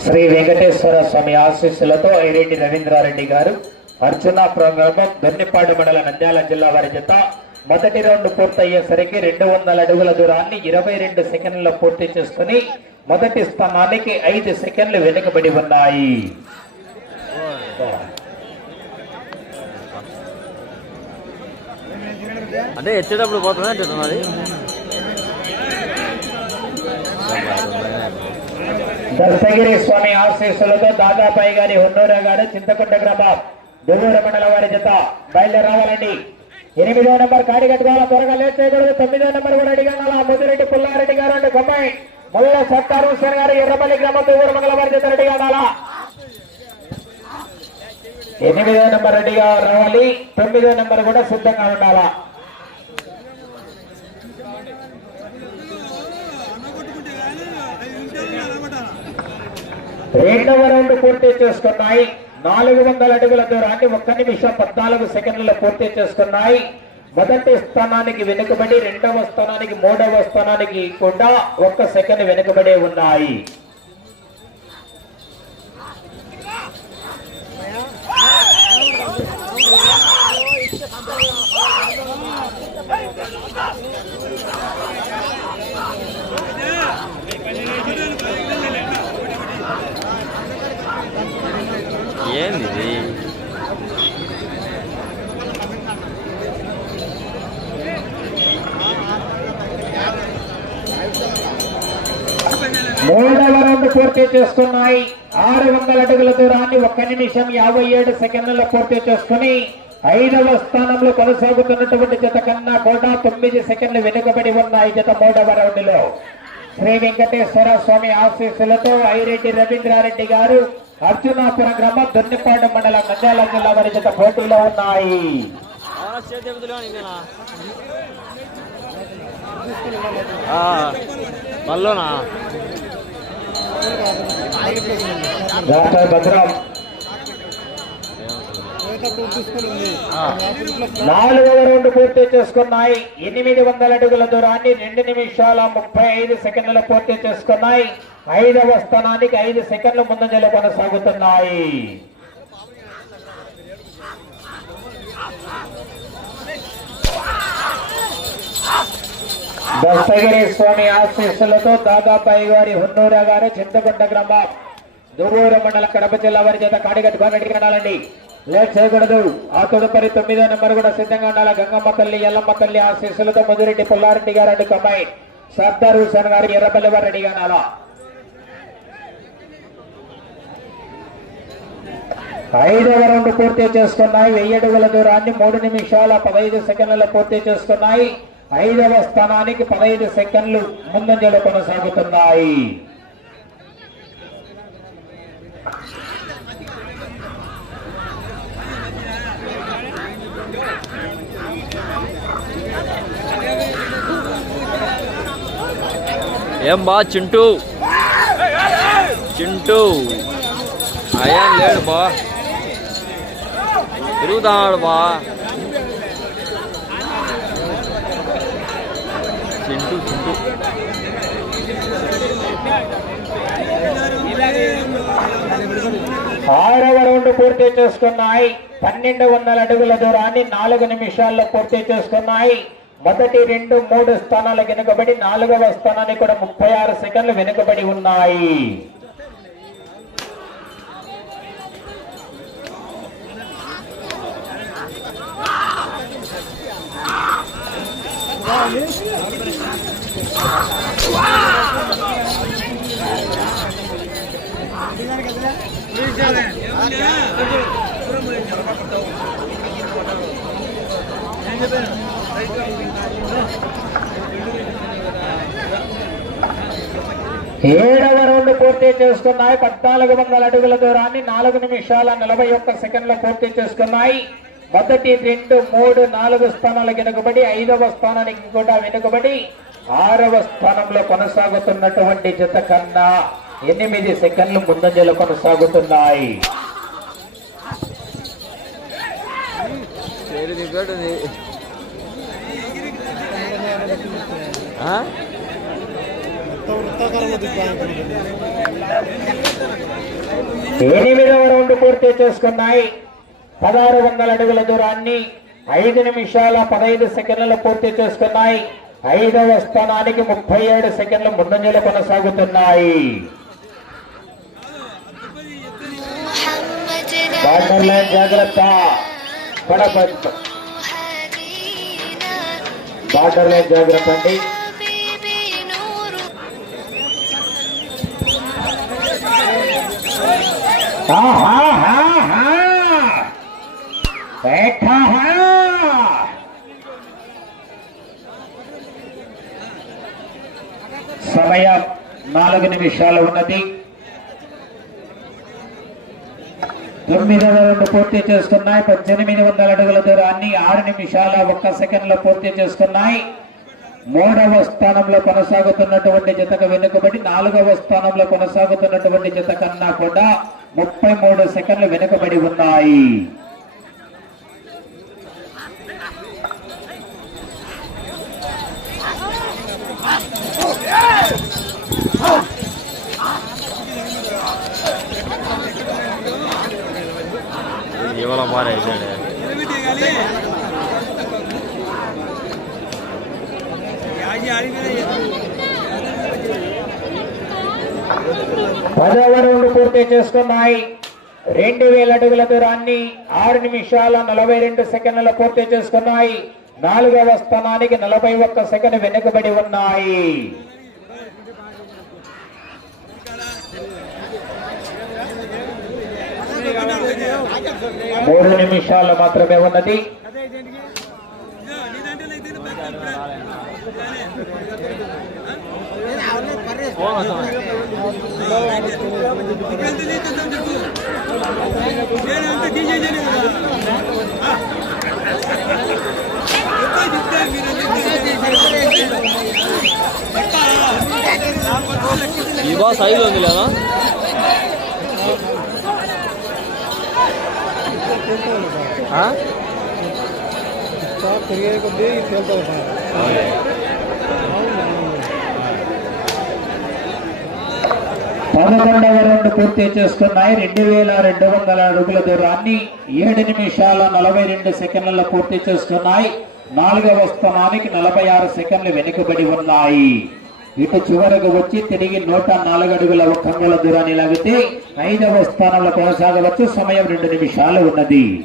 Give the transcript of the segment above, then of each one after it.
శ్రీ వెంకటేశ్వర స్వామి ఆశీస్సులతో ఐరెడ్డి రవీంద్రారెడ్డి గారు అర్జున ప్రోగ్రామం దొన్నిపాడు మండల నంద్యాల జిల్లా వారి చేత మొదటి రౌండ్ పూర్తయ్యేసరికి రెండు వందల అడుగుల దూరాన్ని ఇరవై రెండు సెకండ్లలో పూర్తి చేసుకుని మొదటి స్థానానికి ఐదు సెకండ్లు వెనుకబడి ఉన్నాయి. పోతుందా అంటున్నది దర్శగిరి స్వామి ఆశీస్సులతో దాదాపాయి గారి హున్నూరా గారు చింతకుంట గ్రామం. దువ్వూరు మండల వారి జత బయలుదేరి రావాలండి. ఎనిమిదో నెంబర్ కాడి త్వరగా లేట్ చేయకూడదు. తొమ్మిదో నెంబర్ కూడా అడిగాను ముదిరెడ్డి పుల్లారెడ్డి గారు అంటే బొమ్మాయి. ముల్ల సత్తారు హుస్సేన్ గారు ఎర్రపల్లి గ్రామం దువ్వూరు మంగళవారి చేత ఎనిమిదో నెంబర్ రెడ్డిగా రావాలి. తొమ్మిదో నెంబర్ కూడా సిద్ధంగా ఉండాలా? రెండవ రౌండ్ పూర్తి చేసుకున్నాయి. నాలుగు వందల అడుగుల దూరాన్ని ఒక్క నిమిషం పద్నాలుగు సెకండ్లలో పూర్తి చేసుకున్నాయి. మొదటి స్థానానికి వెనుకబడి రెండవ స్థానానికి మూడవ స్థానానికి కూడా ఒక్క సెకండ్ వెనుకబడే ఉన్నాయి ఏంది ఇది మూడవ రౌండ్ పూర్తి చేసుకున్నాయి. ఆరు వందల అడుగుల దూరాన్ని ఒక్క నిమిషం యాభై ఏడు సెకండ్లలో పూర్తి చేసుకుని ఐదవ స్థానంలో కొనసాగుతున్నటువంటి జత కన్నా కూడా తొమ్మిది సెకండ్లు వెనుకబడి ఉన్నాయి జత మూడవ రౌండ్లో శ్రీ వెంకటేశ్వర స్వామి ఆశీస్సులతో ఐరెడ్డి రవీంద్రారెడ్డి గారు అర్జునాపురం గ్రామం దొన్నిపాడు మండలం నంద్యాల జిల్లా వారి జత పోటీలో ఉన్నాయి. మళ్ళోనా డాక్టర్ భద్రం. నాలుగవ రౌండ్ పూర్తి చేసుకున్నాయి. ఎనిమిది వందల అడుగుల దూరాన్ని రెండు నిమిషాల ముప్పై ఐదు సెకండ్లు పూర్తి చేసుకున్నాయి. ఐదవ స్థానానికి ఐదు సెకండ్లు ముందంజలు కొనసాగుతున్నాయి. దస్తగిరి స్వామి ఆశీస్సులతో దాదాపు గారి హున్నూర గారు చింతగుంట గ్రామం. దువ్వూరు మండల కడప జిల్లా వారి చేత కాడిగట్టు రెడీగా ఉండాలండి లేట్ చేయకూడదు. ఆ తదుపరి తొమ్మిదో నెంబర్ కూడా సిద్ధంగా ఉండాలి? గంగమ్మ తల్లి ఎల్లమ్మ తల్లి ఆశీస్సులతో ముదిరెడ్డి పుల్లారెడ్డి గారు అండి కమ్మాయి సర్దార్ హుసేన్ గారు ఎర్రపల్లి వారు రెడీగా ఐదవ రౌండ్ పూర్తి చేసుకున్నాయి. వెయ్యి అడుగుల దూరాన్ని మూడు నిమిషాల పదహైదు సెకండ్లలో పూర్తి చేసుకున్నాయి. ఐదవ స్థానానికి పదహైదు సెకండ్లు ముందంజలు కొనసాగుతున్నాయి. ఏం బా చింటూ? చింటూ? అయ్యాం లేడు బా. తిరుగుతాడు బా. చింటూ చింటూ. ఆరవ రౌండ్ పూర్తి చేసుకున్నాయి. పన్నెండు వందల అడుగుల దూరాన్ని నాలుగు నిమిషాల్లో పూర్తి చేసుకున్నాయి. మొదటి రెండు మూడు స్థానాలు వెనుకబడి నాలుగవ స్థానానికి కూడా ముప్పై ఆరు సెకండ్లు వెనుకబడి ఉన్నాయి ఏడవ రౌండ్ పూర్తి చేసుకున్నాయి పద్నాలుగు వందల అడుగుల దూరాన్ని నాలుగు నిమిషాల నలభై ఒక్క సెకండ్లు పూర్తి చేసుకున్నాయి. మొదటి రెండు మూడు నాలుగు స్థానాలు వెనుకబడి ఐదవ స్థానానికి కూడా వెనుకబడి ఆరవ స్థానంలో కొనసాగుతున్నటువంటి జత కన్నా ఎనిమిది సెకండ్లు ముందంజలు కొనసాగుతున్నాయి. ఎనిమిదవ రౌండ్ పూర్తి చేసుకున్నాయి. పదహారు వందల అడుగుల దూరాన్ని ఐదు నిమిషాల పదహైదు సెకండ్లు పూర్తి చేసుకున్నాయి. ఐదవ స్థానానికి ముప్పై ఏడు సెకండ్లు ముందంజలు కొనసాగుతున్నాయి. జాగ్రత్త. బార్డర్లో జాగ్రత్త అండి. సమయం నాలుగు నిమిషాలు ఉన్నది. తొమ్మిదవ రౌండ్ పూర్తి చేస్తున్నాయి పద్దెనిమిది వందల అడుగుల దూరాన్ని ఆరు నిమిషాల ఒక్క సెకండ్లో పూర్తి చేస్తున్నాయి మూడవ స్థానంలో కొనసాగుతున్నటువంటి జతకు వెనుకబడి నాలుగవ స్థానంలో కొనసాగుతున్నటువంటి జత కన్నా కూడా ముప్పై మూడు సెకండ్లు వెనుకబడి ఉన్నాయి. జీవన మారే అయిపోయాడు పదవ రౌండ్ పూర్తి చేసుకున్నాయి. రెండు వేల అడుగుల దూరాన్ని ఆరు నిమిషాల నలభై రెండు సెకండ్ల పూర్తి చేసుకున్నాయి. నాలుగవ స్థానానికి నలభై ఒక్క సెకండ్ వెనుకబడి ఉన్నాయి. మూడు నిమిషాలు మాత్రమే ఉన్నది. ఈ బాస్ ఐదు వందలేనా? లేదా కొద్దీ తేలుతూ పదకొండవ రౌండ్ పూర్తి చేసుకున్నాయి. రెండు వేల రెండు వందల అడుగుల దూరాన్ని ఏడు నిమిషాల నలభై రెండు సెకండ్లలో పూర్తి చేసుకున్నాయి. నాలుగవ స్థానానికి నలభై ఆరు సెకండ్లు వెనుకబడి ఉన్నాయి. ఇటు చివరకు వచ్చి తిరిగి నూట నాలుగు అడుగుల ఒక్క దూరాన్ని లాగితే ఐదవ స్థానంలో కొనసాగవచ్చు. సమయం రెండు నిమిషాలు ఉన్నది.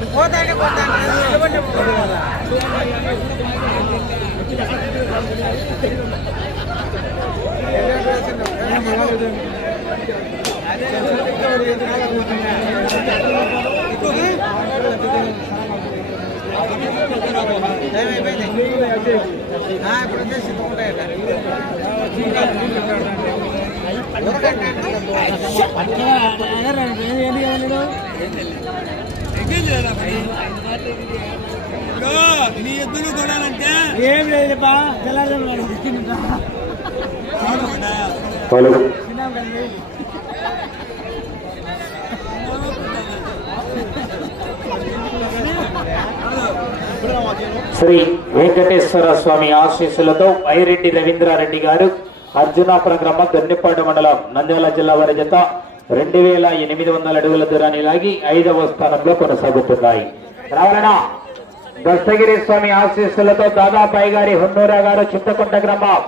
బాగా మిగల ఇప్పుడు వచ్చేసి ఉంటాయట నీ ఎద్దులు కొనాలంటే? ఏం లేదు శ్రీ వెంకటేశ్వర స్వామి ఆశీస్సులతో ఐరెడ్డి రవీంద్రారెడ్డి గారు అర్జునాపురం గ్రామం దొన్నిపాడు మండలం నంద్యాల జిల్లా వారి జత రెండు వేల ఎనిమిది వందల అడుగుల దూరాన్ని లాగి ఐదవ స్థానంలో కొనసాగుతున్నాయి. రావణ దస్తగిరి స్వామి ఆశీస్సులతో దాదాపు గారి హున్నూరా గారు చింతకుంట గ్రామం